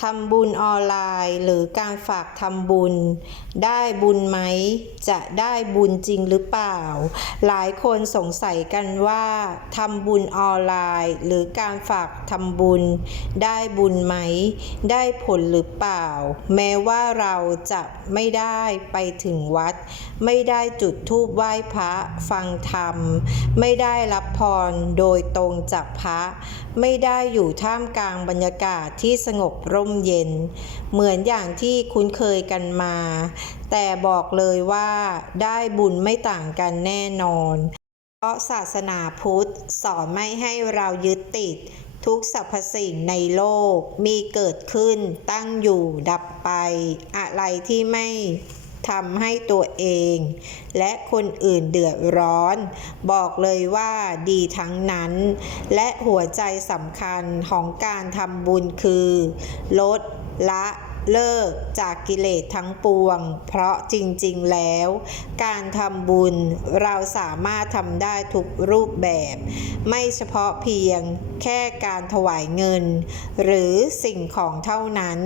ทำบุญออนไลน์หรือการฝากทำบุญ ได้บุญไหม จะได้บุญจริงหรือเปล่า หลายคนสงสัยกันว่าทำบุญออนไลน์ หรือการฝากทำบุญ ได้บุญไหม ได้ผลหรือเปล่า แม้ว่าเราจะไม่ได้ไปถึงวัด ไม่ได้จุดธูปไหว้พระฟังธรรม ไม่ได้รับพรโดยตรงจากพระ ไม่ได้อยู่ท่ามกลางบรรยากาศที่สงบร่มเย็น เหมือนอย่างที่คุ้นเคยกันมา แต่บอกเลยว่าได้บุญไม่ต่างกันแน่นอน เพราะศาสนาพุทธสอนไม่ให้เรายึดติดทุกสรรพสิ่งในโลกมีเกิดขึ้นตั้งอยู่ดับไป อะไรที่ไม่ ทำให้ตัวเอง และคนอื่นเดือดร้อน บอกเลยว่าดีทั้งนั้น และหัวใจสำคัญของการทำบุญคือ ลดละ เลิกจากกิเลสทั้งปวง เพราะจริงๆแล้ว การทำบุญเราสามารถทำได้ทุกรูปแบบ ไม่เฉพาะเพียงแค่การถวายเงิน หรือสิ่งของเท่านั้น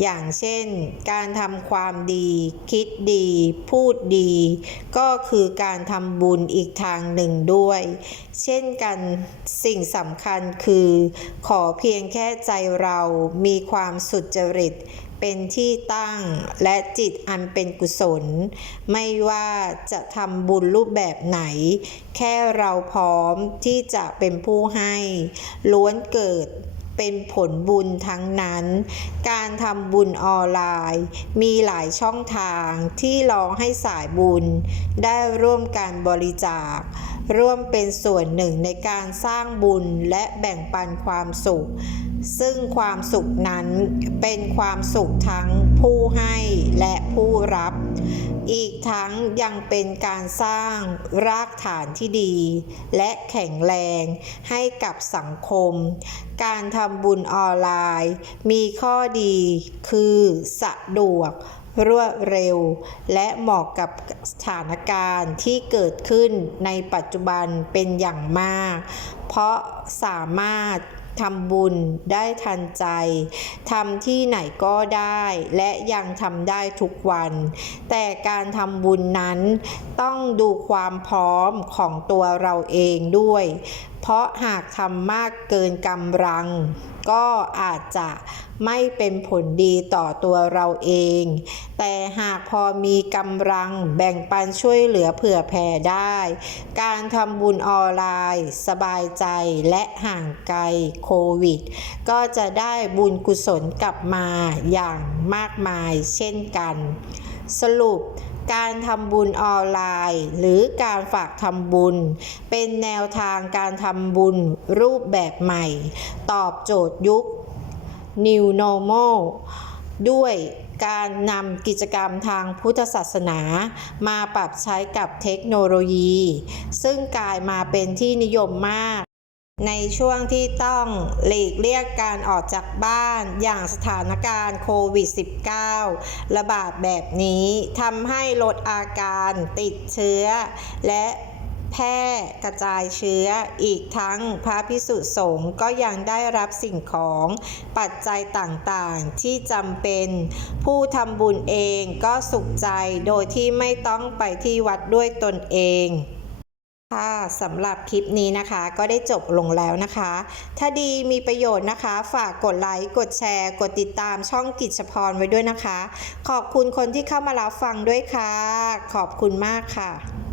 อย่างเช่น การทำความดี คิดดี พูดดี ก็คือการทำบุญอีกทางหนึ่งด้วย เช่นกันสิ่งสำคัญคือ ขอเพียงแค่ใจเรามีความสุจริต เป็นที่ตั้งและจิตอันเป็นกุศล ไม่ว่าจะทำบุญรูปแบบไหน แค่เราพร้อมที่จะเป็นผู้ให้ ล้วนเกิดเป็นผลบุญทั้งนั้น การทำบุญออนไลน์ มีหลายช่องทางที่รองให้สายบุญ ได้ร่วมการบริจาค ร่วมเป็นส่วนหนึ่งในการสร้างบุญและแบ่งปันความสุข ซึ่งความสุขนั้นเป็นความสุขทั้งผู้ให้และผู้รับ อีกทั้งยังเป็นการสร้างรากฐานที่ดี และแข็งแรงให้กับสังคม การทำบุญออนไลน์ มีข้อดีคือสะดวก รวดเร็ว และเหมาะกับสถานการณ์ที่เกิดขึ้นในปัจจุบันเป็นอย่างมาก เพราะสามารถทำบุญได้ทันใจทำที่ไหนก็ได้ และยังทำได้ทุกวัน แต่การทำบุญนั้นต้องดูความพร้อมของตัวเราเองด้วย เพราะหากทำมากเกินกำลัง ก็อาจจะไม่เป็นผลดีต่อตัวเราเอง แต่หากพอมีกำลังแบ่งปันช่วยเหลือเผื่อแผ่ได้ การทำบุญออนไลน์ สบายใจและห่างไกลโควิด ก็จะได้บุญกุศลกลับมาอย่างมากมายเช่นกัน สรุป การทำบุญออนไลน์ หรือการฝากทำบุญ เป็นแนวทางการทำบุญรูปแบบใหม่ ตอบโจทย์ยุค New Normal ด้วยการนำกิจกรรมทางพุทธศาสนามาปรับใช้กับเทคโนโลยี ซึ่งกลายมาเป็นที่นิยมมาก ในช่วงที่ต้องหลีกเลี่ยงการออกจากบ้านอย่างสถานการณ์โควิด -19 ระบาดแบบนี้ทำให้ลดอาการติดเชื้อ และแพร่กระจายเชื้ออีกทั้งพระพิสุสงฆ์ก็ยังได้รับสิ่งของปัจจัยต่างๆ ที่จำเป็น ผู้ทำบุญเองก็สุขใจโดยที่ไม่ต้องไปที่วัดด้วยตนเอง ค่ะสำหรับคลิปนี้นะคะก็ได้จบลงแล้วนะคะ ถ้าดีมีประโยชน์นะคะ ฝากกดไลค์กดแชร์ กดติดตามช่องกิจพรไว้ด้วยนะคะ ขอบคุณคนที่เข้ามารับฟังด้วยค่ะ ขอบคุณมากค่ะ